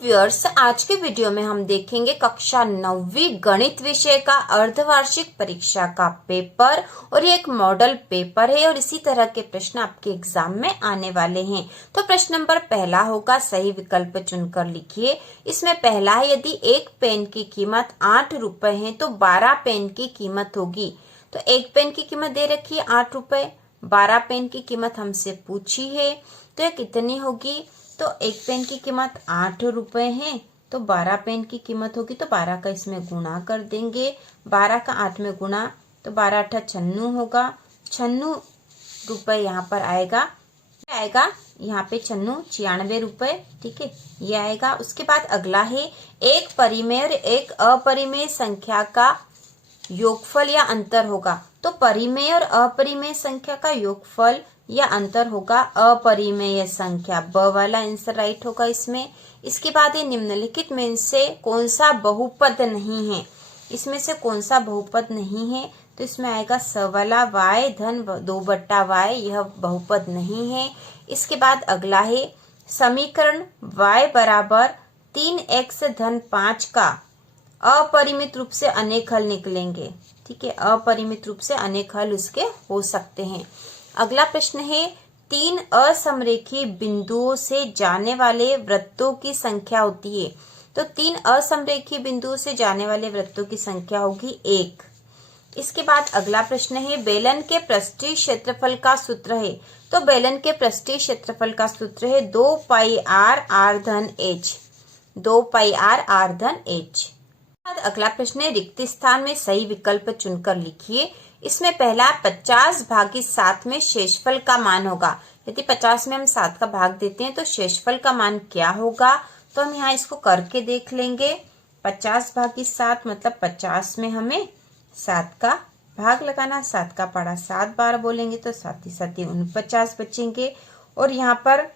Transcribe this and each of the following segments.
Viewers, आज के video में हम देखेंगे कक्षा 9वीं गणित विषय का अर्धवार्षिक परीक्षा का पेपर। और ये एक मॉडल पेपर है और इसी तरह के प्रश्न आपके एग्जाम में आने वाले हैं। तो प्रश्न नंबर पहला होगा, सही विकल्प चुनकर लिखिए। इसमें पहला है, यदि एक पेन की कीमत 8 रुपए है तो 12 पेन की कीमत होगी। तो एक पेन की कीमत दे रखी है 8 रुपए, 12 पेन की कीमत हमसे पूछी है, तो ये कितनी होगी। तो एक पेन की कीमत 8 रुपए है तो 12 पेन की कीमत होगी, तो 12 का इसमें गुणा कर देंगे। 12 का 8 में गुणा तो 12 अठा 96 होगा। 96 रुपए यहाँ पर आएगा यहाँ पे 96 रुपए। ठीक है, ये आएगा। उसके बाद अगला है, एक परिमेय और एक अपरिमेय संख्या का योगफल या अंतर होगा। तो परिमेय और अपरिमेय संख्या का योगफल या अंतर होगा अपरिमेय संख्या। ब वाला आंसर राइट होगा इसमें। इसके बाद ये निम्नलिखित में से कौन सा बहुपद नहीं है। इसमें से कौन सा बहुपद नहीं है, तो इसमें आएगा स वाला y धन 2/y, यह बहुपद नहीं है। इसके बाद अगला है, समीकरण y बराबर 3x धन 5 का अपरिमित रूप से अनेक हल निकलेंगे। ठीक है, अपरिमित रूप से अनेक हल उसके हो सकते हैं। अगला प्रश्न है, 3 असमरेखी बिंदुओं से जाने वाले वृत्तों की संख्या होती है। तो 3 असमरेखी बिंदुओं से जाने वाले वृत्तों की संख्या होगी 1। इसके बाद अगला प्रश्न है, बेलन के पृष्ठीय क्षेत्रफल का सूत्र है। तो बेलन के पृष्ठीय क्षेत्रफल का सूत्र है 2 पाई r धन h। 2 पाई r धन h। अगला प्रश्न है, रिक्त स्थान में सही विकल्प चुनकर लिखिए। इसमें पहला 50/7 में शेषफल का मान होगा। यदि 50 में हम 7 का भाग देते हैं तो शेषफल का मान क्या होगा, तो हम यहाँ इसको करके देख लेंगे। 50/7 मतलब 50 में हमें 7 का भाग लगाना। 7 का पड़ा 7 बार बोलेंगे तो 7 7 49 बचेंगे। और यहाँ पर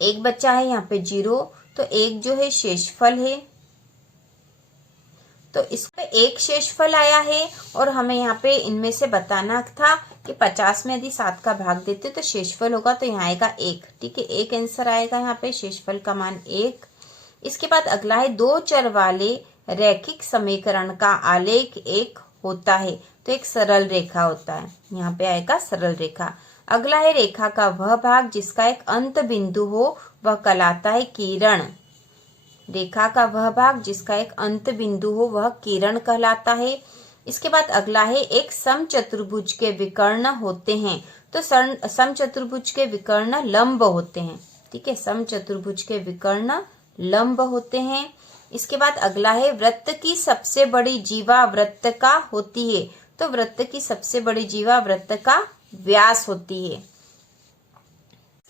एक बच्चा है, यहाँ पे 0, तो एक जो है शेषफल है, तो इसमें एक शेषफल आया है। और हमें यहाँ पे इनमें से बताना था कि 50 में यदि 7 का भाग देते तो शेषफल होगा, तो यहाँ आएगा 1। ठीक है, एक आंसर आएगा यहाँ पे, शेषफल का मान 1। इसके बाद अगला है, 2 चर वाले रैखिक समीकरण का आलेख एक होता है। तो एक सरल रेखा होता है, यहाँ पे आएगा सरल रेखा। अगला है, रेखा का वह भाग जिसका एक अंत बिंदु हो वह कहलाता है किरण। रेखा का वह भाग जिसका एक अंत बिंदु हो वह किरण कहलाता है। इसके बाद अगला है, एक समचतुर्भुज के विकर्ण होते हैं। तो समचतुर्भुज के विकर्ण लंब होते हैं। ठीक है, समचतुर्भुज के विकर्ण लंब होते हैं। इसके बाद अगला है, वृत्त की सबसे बड़ी जीवा वृत्त का होती है। तो वृत्त की सबसे बड़ी जीवा वृत्त का व्यास होती है।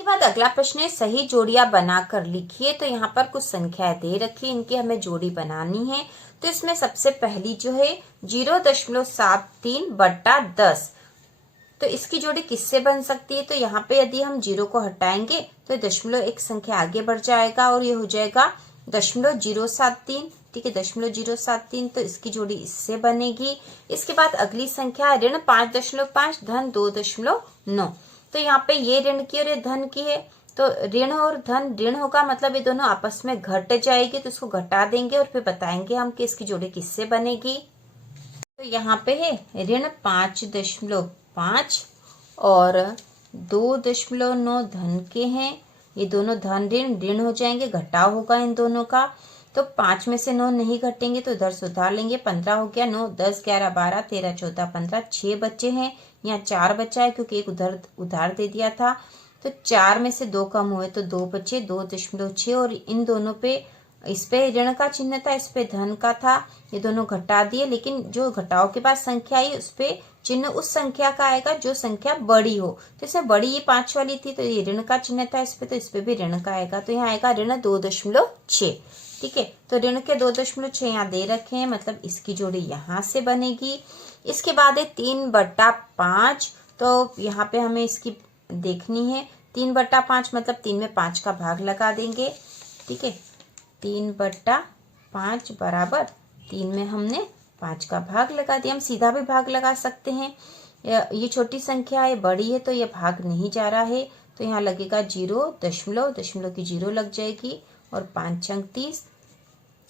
इसके बाद अगला प्रश्न है, सही जोड़ियां बनाकर लिखिए। तो यहाँ पर कुछ संख्याएं दे रखी है, इनकी हमें जोड़ी बनानी है। तो इसमें सबसे पहली जो है 0.73/10। तो इसकी जोड़ी किससे बन सकती है, तो यहाँ पे यदि हम 0 को हटाएंगे तो दशमलव एक संख्या आगे बढ़ जाएगा और ये हो जाएगा 0.073। ठीक है, 0.073, तो इसकी जोड़ी इससे बनेगी। इसके बाद अगली संख्या ऋण 5.5 धन 2.9। तो यहाँ पे ये ऋण की और ये धन की है, तो ऋण और धन ऋण होगा, मतलब ये दोनों आपस में घट जाएगी, तो इसको घटा देंगे और फिर बताएंगे हम कि इसकी जोड़ी किससे बनेगी। तो यहाँ पे है ऋण 5.5 और 2.9 धन के हैं। ये दोनों धन ऋण ऋण हो जाएंगे, घटाव होगा इन दोनों का। तो 5 में से 9 नहीं घटेंगे तो इधर सुधार लेंगे। 15 हो गया, 9 10 11 12 13 14 15, 6 बच्चे हैं। यहाँ 4 बचा है क्योंकि एक उधार दे दिया था। तो 4 में से 2 कम हुए तो 2 बचे, 2.6। और इन दोनों पे, इस पे ऋण का चिन्ह था, इस पे धन का था, ये दोनों घटा दिए। लेकिन जो घटाव के बाद संख्या आई उस पे चिन्ह उस संख्या का आएगा जो संख्या बड़ी हो। तो इसमें बड़ी ये 5 वाली थी तो ये ऋण का चिन्ह था इस पे, तो इस पे भी ऋण का आएगा। तो यहाँ आएगा ऋण 2.6। ठीक है, तो ऋण के 2.6 यहाँ दे रखे हैं, मतलब इसकी जोड़ी यहाँ से बनेगी। इसके बाद है 3/5। तो यहाँ पे हमें इसकी देखनी है। 3/5 मतलब 3 में 5 का भाग लगा देंगे। ठीक है, 3/5 बराबर 3 में हमने 5 का भाग लगा दिया। हम सीधा भी भाग लगा सकते हैं। ये छोटी संख्या है, बड़ी है तो ये भाग नहीं जा रहा है, तो यहाँ लगेगा 0, दशमलव की 0 लग जाएगी और 5 छंग 30,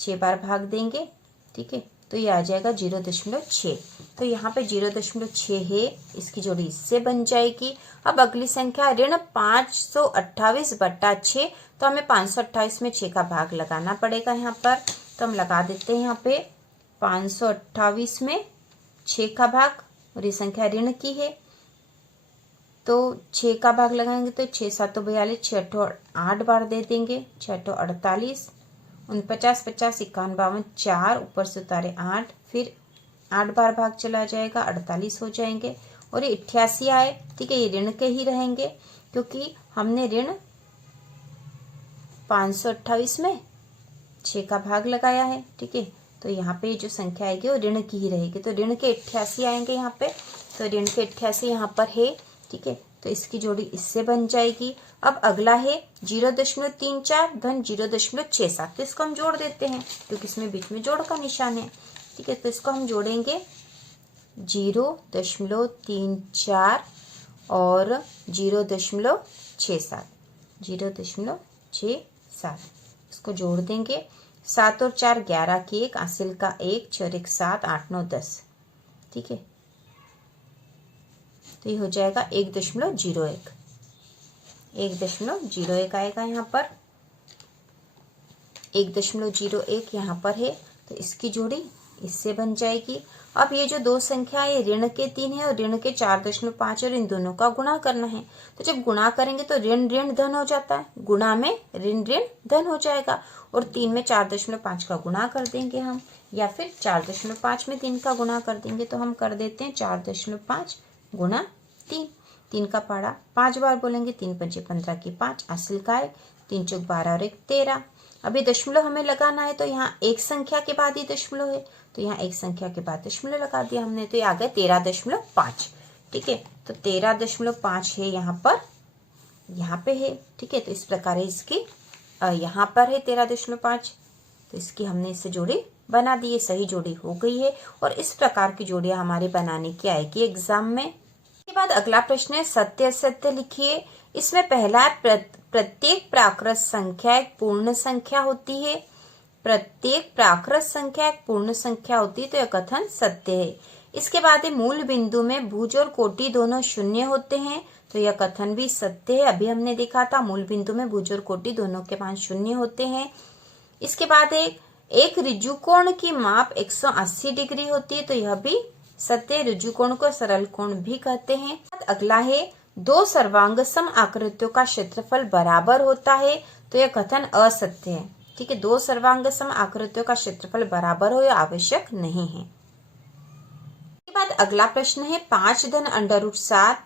6 बार भाग देंगे, ठीक है, तो ये आ जाएगा 0.6। तो यहाँ पे 0.6 है, इसकी जोड़ी इससे बन जाएगी। अब अगली संख्या ऋण 528/6, तो हमें 528 में 6 का भाग लगाना पड़ेगा यहाँ पर। तो हम लगा देते हैं यहाँ पे 528 में 6 का भाग, और ये संख्या ऋण की है तो 6 का भाग लगाएंगे तो 6 7 42, 6 8 बार दे देंगे, 6 48, 49 50 51 52, 4 ऊपर से उतारे 8, फिर 8 बार भाग चला जाएगा, 48 हो जाएंगे, और ये 88 आए, ठीक है, ये ऋण के ही रहेंगे क्योंकि हमने ऋण 528 में 6 का भाग लगाया है, ठीक है। तो यहाँ पे जो संख्या आएगी वो ऋण की ही रहेगी, तो ऋण के 88 आएंगे यहाँ पे, तो ऋण के 88 यहाँ पर है, ठीक है, तो इसकी जोड़ी इससे बन जाएगी। अब अगला है 0.34 धन 0.67, तो इसको हम जोड़ देते हैं क्योंकि इसमें बीच में जोड़ का निशान है, ठीक है, तो इसको हम जोड़ेंगे 0.34 और 0.67, 0.67 इसको जोड़ देंगे। 7 और 4 11 की 1, हासिल का 1, 6 और 1 7, 8 9 10, ठीक है, तो ये हो जाएगा 1.01, 1.01 आएगा यहाँ पर, 1.01 यहाँ पर है, तो इसकी जोड़ी इससे बन जाएगी। अब ये जो दो संख्या है ऋण के 3 है और ऋण के 4.5, और इन दोनों का गुणा करना है। तो जब गुणा करेंगे तो ऋण ऋण धन हो जाता है, गुणा में ऋण ऋण धन हो जाएगा, और 3 में 4.5 का गुणा कर देंगे हम, या फिर 4.5 में 3 का गुणा कर देंगे। तो हम कर देते हैं 4.5 गुणा 3, 3 का पाड़ा 5 बार बोलेंगे, 3 पंचे 15 की 5, हासिल का 1, 3 चौक 12 और 1 13। अभी दशमलव हमें लगाना है, तो यहाँ एक संख्या के बाद ही दशमलव है, तो यहाँ एक संख्या के बाद दशमलव लगा दिया हमने, तो ये आ गया 13.5, ठीक है, तो 13.5 है यहाँ पर, यहाँ पे है, ठीक है, तो इस प्रकार है इसकी, यहाँ पर है 13.5, तो इसकी हमने इससे जोड़ी बना दी है, सही जोड़ी हो गई है। और इस प्रकार की जोड़ियां हमारे बनाने की आएगी एग्जाम में। इसके बाद अगला प्रश्न है सत्य असत्य लिखिए। इसमें पहला है प्रत्येक प्राकृत संख्या एक पूर्ण संख्या होती है, प्रत्येक प्राकृत संख्या एक पूर्ण संख्या होती है, तो यह कथन सत्य है। इसके बाद है मूल बिंदु में भुज और कोटि दोनों शून्य होते हैं, तो यह कथन भी सत्य है। अभी हमने देखा था मूल बिंदु में भुज और कोटि दोनों के मान शून्य होते हैं। इसके बाद एक ऋजुकोण की माप 180 डिग्री होती है, तो यह भी सत्य, ऋजुकोण को सरल कोण भी कहते हैं। अगला है दो सर्वांगसम आकृतियों का क्षेत्रफल बराबर होता है, तो यह कथन असत्य है, ठीक है, दो सर्वांगसम आकृतियों का क्षेत्रफल बराबर हो यह आवश्यक नहीं है। इसके बाद अगला प्रश्न है 5 धन √7,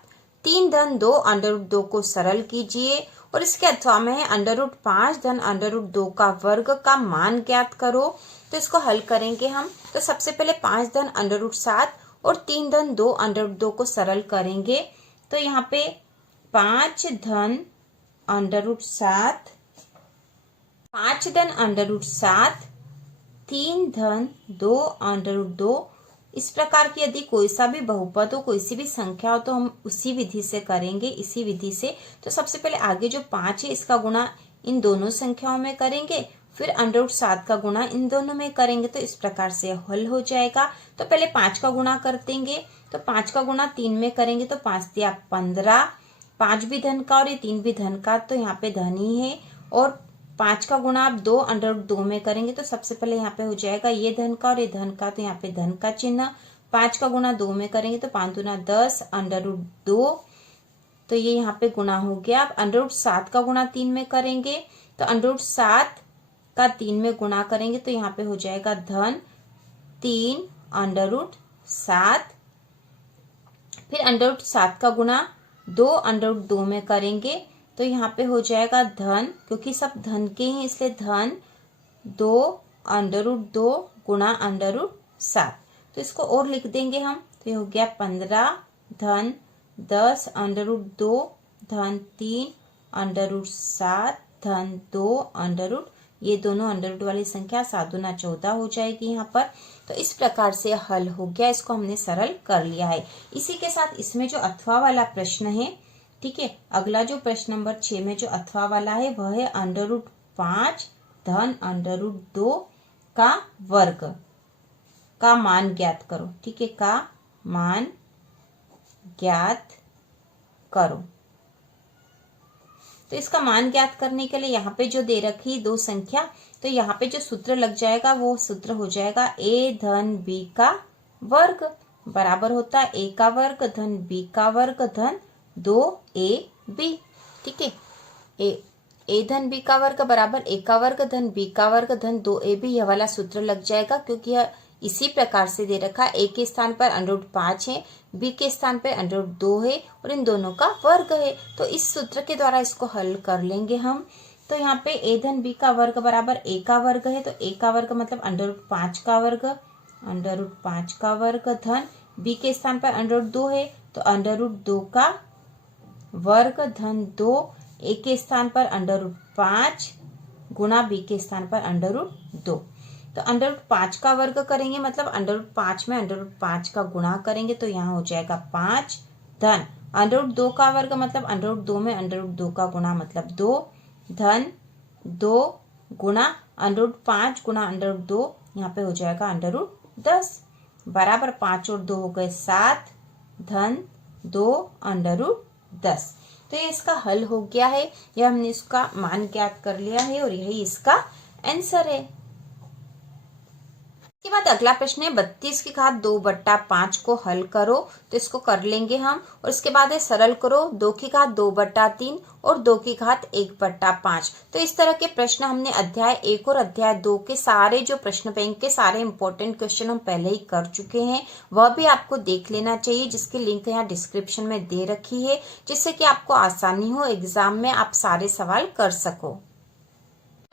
3 धन 2 √2 को सरल कीजिए, और इसके अथवा में है √5 धन √2 का वर्ग का मान ज्ञात करो। तो इसको हल करेंगे हम, तो सबसे पहले 5 धन √7 और 3 धन 2 √2 को सरल करेंगे, तो यहाँ पे 5 धन √7, 5 धन √7, 3 धन 2 √2, इस प्रकार की यदि कोई सा भी बहुपद हो, कोई सी भी संख्या हो, तो हम उसी विधि से करेंगे, इसी विधि से। तो सबसे पहले आगे जो 5 है इसका गुणा इन दोनों संख्याओं में करेंगे, फिर √7 का गुणा इन दोनों में करेंगे, तो इस प्रकार से हल हो जाएगा। तो पहले 5 का गुणा कर देंगे, तो 5 का गुणा 3 में करेंगे, तो 5 दिया 15, 5 भी धन का और ये 3 भी धन का, तो यहाँ पे धन ही है। और 5 का गुणा आप 2 √2 में करेंगे, तो सबसे पहले यहाँ पे हो जाएगा ये धन का और ये धन का, तो यहाँ पे धन का चिन्ह। 5 का गुणा 2 में करेंगे, तो 5 दूना 10 √2, तो ये यहाँ पे गुणा हो गया। अब √7 का गुणा 3 में करेंगे, तो √7 का 3 में गुणा करेंगे, तो यहाँ पे हो जाएगा धन 3 √7, फिर √7 का गुणा 2 √2 में करेंगे, तो यहाँ पे हो जाएगा धन, क्योंकि सब धन के हैं इसलिए धन 2 √2 गुणा √7, तो इसको और लिख देंगे हम, तो ये हो गया 15 धन 10 √2 धन 3 √7 धन 2 ये दोनों √ वाली संख्या 7 दूना 14 हो जाएगी यहाँ पर। तो इस प्रकार से हल हो गया, इसको हमने सरल कर लिया है। इसी के साथ इसमें जो अथवा वाला प्रश्न है, ठीक है, अगला जो प्रश्न नंबर 6 में जो अथवा वाला है वह है √5 धन √2 का वर्ग का मान ज्ञात करो। ठीक है, का मान ज्ञात करो। तो इसका मान ज्ञात करने के लिए यहाँ पे जो दे रखी दो संख्या, तो यहाँ पे जो सूत्र लग जाएगा वो सूत्र हो जाएगा a धन b का वर्ग बराबर होता है a का वर्ग धन b का वर्ग धन 2ab। ठीक है, a धन b का वर्ग बराबर a का वर्ग धन b का वर्ग धन 2ab, यह वाला सूत्र लग जाएगा क्योंकि यह इसी प्रकार से दे रखा है। a के स्थान पर √5 है, b के स्थान पर √2 है और इन दोनों का वर्ग है। तो इस सूत्र के द्वारा इसको हल कर लेंगे हम। तो यहाँ पे a धन b का वर्ग बराबर a का वर्ग है, तो a का वर्ग मतलब √5 का वर्ग, √5 का वर्ग धन b के स्थान पर √2 है तो √2 का वर्ग धन 2, a के स्थान पर √5 गुणा b के स्थान पर √2। तो √5 का वर्ग करेंगे मतलब √5 में √5 का गुणा करेंगे तो यहाँ हो जाएगा 5 धन √2 का वर्ग मतलब √2 में √2 का गुणा मतलब 2 धन 2 गुणा √5 गुणा √2, यहाँ पे हो जाएगा √10 बराबर 5 और 2 हो गए 7 धन 2 √10। तो ये इसका हल हो गया है, यह हमने इसका मान ज्ञात कर लिया है और यही इसका आंसर है। इसके बाद अगला प्रश्न है 32 की घात 2/5 को हल करो। तो इसको कर लेंगे हम और इसके बाद है सरल करो 2 की घात 2/3 और 2 की घात 1/5। तो इस तरह के प्रश्न हमने अध्याय 1 और अध्याय 2 के सारे जो प्रश्न बैंक के सारे इंपॉर्टेंट क्वेश्चन हम पहले ही कर चुके हैं, वह भी आपको देख लेना चाहिए, जिसकी लिंक यहाँ डिस्क्रिप्शन में दे रखी है, जिससे कि आपको आसानी हो एग्जाम में आप सारे सवाल कर सको।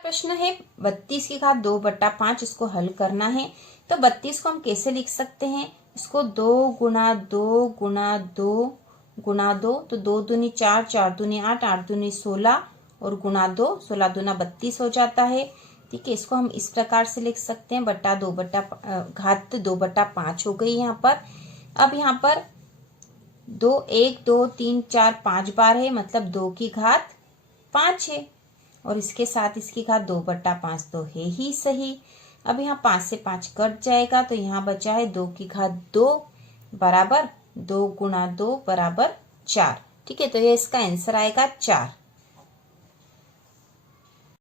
प्रश्न है 32 की घात 2/5, इसको हल करना है। तो 32 को हम कैसे लिख सकते हैं, इसको 2 गुणा 2 गुणा 2 गुणा 2, तो 2 दूनी 4, 4 दूनी 8, 8 दूनी 16 और गुणा 2, 16 दूना 32 हो जाता है। ठीक है, इसको हम इस प्रकार से लिख सकते हैं घात 2/5 हो गई यहाँ पर। अब यहाँ पर 2 1 2 3 4 5 बार है मतलब 2 की घात 5 है और इसके साथ इसकी घात 2/5 तो है ही सही। अब यहाँ 5 से 5 कट जाएगा तो यहाँ बचा है 2 की घात 2 बराबर 2 गुणा 2 बराबर 4। ठीक है, तो ये इसका आंसर आएगा 4।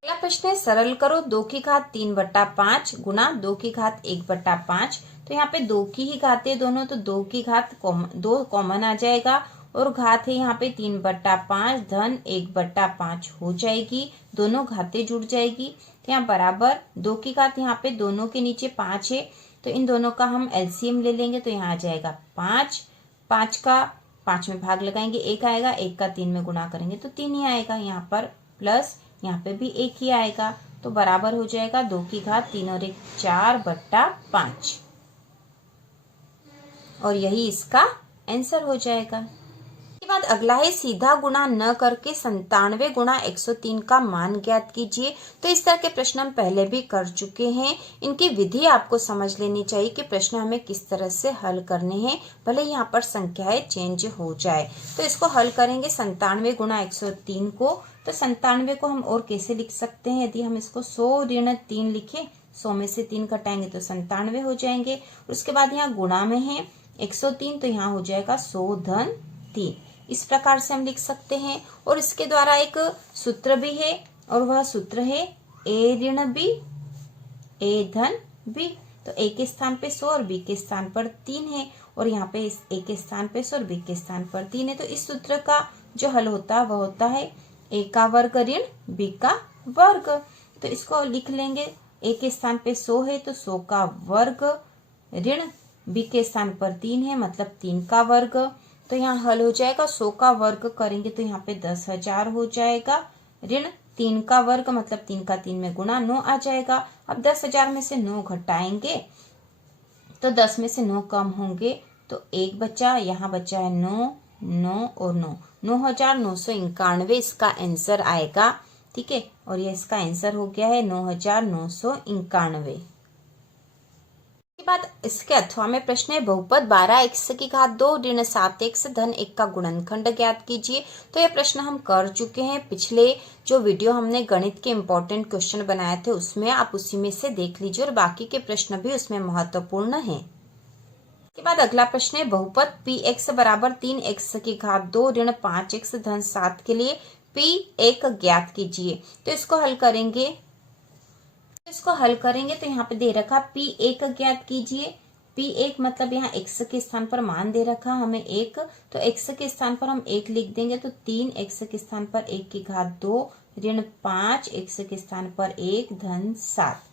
अगला प्रश्न है सरल करो 2 की घात 3/5 गुणा 2 की घात 1/5। तो यहाँ पे 2 की ही घातें दोनों, तो 2 की घात 2 कॉमन आ जाएगा और घात है यहाँ पे 3/5 धन 1/5 हो जाएगी, दोनों घातें जुड़ जाएगी। तो यहाँ बराबर 2 की घात यहाँ पे दोनों के नीचे 5 है तो इन दोनों का हम एलसीएम ले लेंगे तो यहाँ आ जाएगा 5। 5 का 5 में भाग लगाएंगे 1 आएगा, 1 का 3 में गुणा करेंगे तो 3 ही आएगा, यहाँ पर प्लस यहाँ पे भी 1 ही आएगा, तो बराबर हो जाएगा 2 की घात 3 और 1 4/5 और यही इसका आंसर हो जाएगा। इसके बाद अगला है सीधा गुणा न करके 97 गुणा 103 का मान ज्ञात कीजिए। तो इस तरह के प्रश्न हम पहले भी कर चुके हैं, इनकी विधि आपको समझ लेनी चाहिए कि प्रश्न हमें किस तरह से हल करने हैं, भले यहाँ पर संख्याएं चेंज हो जाए। तो इसको हल करेंगे 97 गुणा 103 को। तो 97 को हम और कैसे लिख सकते हैं, यदि हम इसको 100 ऋण 3 लिखे, 100 में से 3 घटाएंगे तो 97 हो जाएंगे। उसके बाद यहाँ गुणा में है 103 तो यहाँ हो जाएगा 100 धन 3। इस प्रकार से हम लिख सकते हैं और इसके द्वारा एक सूत्र भी है और वह सूत्र है a ऋण b a धन b। तो a के स्थान पे 100 और b के स्थान पर 3 है और यहाँ पे इस a के स्थान पे 100 और b के स्थान पर 3 है। तो इस सूत्र का जो हल होता है वह होता है a का वर्ग ऋण b का वर्ग। तो इसको लिख लेंगे, a के स्थान पे 100 है तो 100 का वर्ग ऋण b के स्थान पर 3 है मतलब 3 का वर्ग। तो यहाँ हल हो जाएगा, 100 का वर्ग करेंगे तो यहाँ पे 10,000 हो जाएगा, ऋण 3 का वर्ग मतलब 3 का 3 में गुणा 9 आ जाएगा। अब 10,000 में से 9 घटाएंगे तो 10 में से 9 कम होंगे तो 1 बचा, यहाँ बचा है 9, 9 और 9, 9,991 इसका आंसर आएगा। ठीक है, और ये इसका आंसर हो गया है 9,991। के बाद इसके अथवा में प्रश्न है बहुपद 12x की घात 2 ऋण 7x धन 1 का गुणनखंड ज्ञात कीजिए। तो यह प्रश्न हम कर चुके हैं, पिछले जो वीडियो हमने गणित के इम्पोर्टेंट क्वेश्चन बनाए थे उसमें, आप उसी में से देख लीजिए और बाकी के प्रश्न भी उसमें महत्वपूर्ण हैं। के बाद अगला प्रश्न है बहुपद px बराबर 3x की घात 2 ऋण 5x धन 7 के लिए p1 ज्ञात कीजिए। तो इसको हल करेंगे तो यहाँ पे दे रखा p1 ज्ञात कीजिए। p1 मतलब यहाँ x के स्थान पर मान दे रखा हमें 1, तो x के स्थान पर हम 1 लिख देंगे, तो 3x के स्थान पर 1 की घात 2 ऋण 5x के स्थान पर 1 धन 7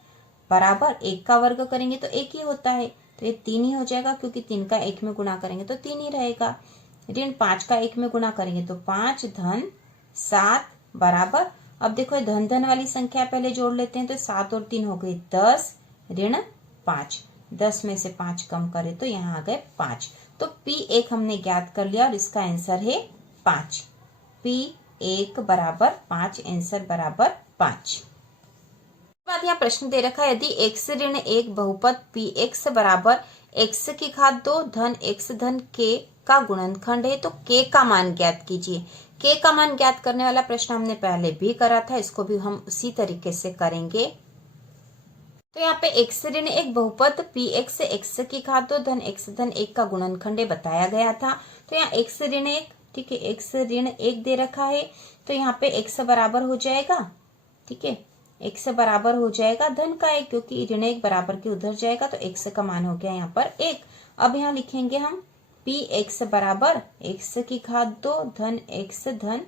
बराबर 1 का वर्ग करेंगे तो 1 ही होता है, तो ये 3 ही हो जाएगा क्योंकि 3 का 1 में गुणा करेंगे तो 3 ही रहेगा। ऋण 5 का 1 में गुणा करेंगे तो 5 धन 7 बराबर, अब देखो ये धन धन वाली संख्या पहले जोड़ लेते हैं, तो 7 और 3 हो गई 10 ऋण 5, 10 में से 5 कम करें तो यहाँ आ गए 5। तो p1 हमने ज्ञात कर लिया और इसका आंसर है 5। p1 बराबर 5, आंसर बराबर 5। बाद यहाँ प्रश्न दे रखा है यदि x ऋण 1 बहुपद px बराबर x की घात 2 धन x धन k का गुणनखंड है तो k का मान ज्ञात कीजिए। k का मान ज्ञात करने वाला प्रश्न हमने पहले भी करा था, इसको भी हम उसी तरीके से करेंगे। तो यहाँ पे x ऋण 1 बहुपद px से x की घात 2 धन x धन 1 का गुणनखंड बताया गया था। तो यहाँ x ऋण 1, ठीक है, x ऋण 1 दे रखा है, तो यहाँ पे x बराबर हो जाएगा, ठीक है, x बराबर हो जाएगा धन का 1 क्योंकि ऋण 1 बराबर के उधर जाएगा तो x का मान हो गया यहाँ पर 1। अब यहाँ लिखेंगे हम px बराबर x की घात 2 धन x धन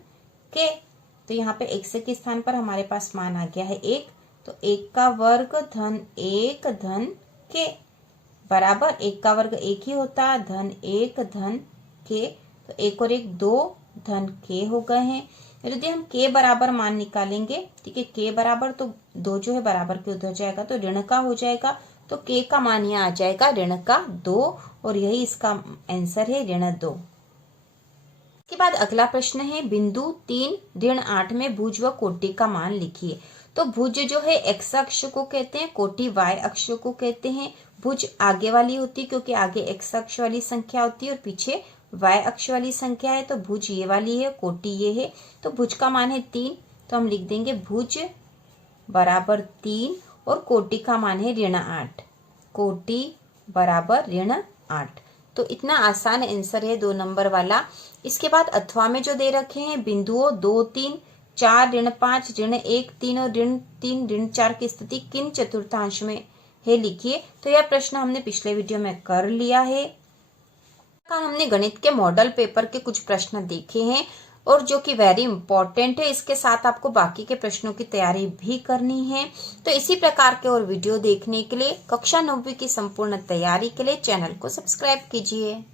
k, तो यहाँ पे x के स्थान पर हमारे पास मान आ गया है 1, तो 1 का वर्ग धन 1 धन k बराबर 1 का वर्ग 1 ही होता है धन 1 धन k, तो 1 और 1 2 धन k हो गए हैं। यदि हम k बराबर मान निकालेंगे, ठीक है, k बराबर तो 2 जो है बराबर के उधर जाएगा तो ऋण का हो जाएगा, तो k का मान यहाँ आ जाएगा ऋण का 2 और यही इसका आंसर है ऋण 2। इसके बाद अगला प्रश्न है बिंदु 3 ऋण 8 में भुज व कोटि का मान लिखिए। तो भुज जो है x अक्ष को कहते हैं, कोटि y अक्ष को कहते हैं। भुज आगे वाली होती क्योंकि आगे x अक्ष वाली संख्या होती है और पीछे y अक्ष वाली संख्या है, तो भुज ये वाली है, कोटि ये है। तो भुज का मान है 3, तो हम लिख देंगे भुज बराबर 3 और कोटि का मान है ऋण 8, कोटि बराबर ऋण 8। तो इतना आसान आंसर है 2 नंबर वाला। इसके बाद अथवा में जो दे रखे हैं बिंदुओं 2 3 4 ऋण 5 ऋण 1 3 और ऋण 3 ऋण 4 की स्थिति किन चतुर्थांश में है लिखिए। तो यह प्रश्न हमने पिछले वीडियो में कर लिया है। हमने गणित के मॉडल पेपर के कुछ प्रश्न देखे हैं और जो कि वेरी इंपॉर्टेंट है, इसके साथ आपको बाकी के प्रश्नों की तैयारी भी करनी है। तो इसी प्रकार के और वीडियो देखने के लिए, कक्षा 9वीं की संपूर्ण तैयारी के लिए चैनल को सब्सक्राइब कीजिए।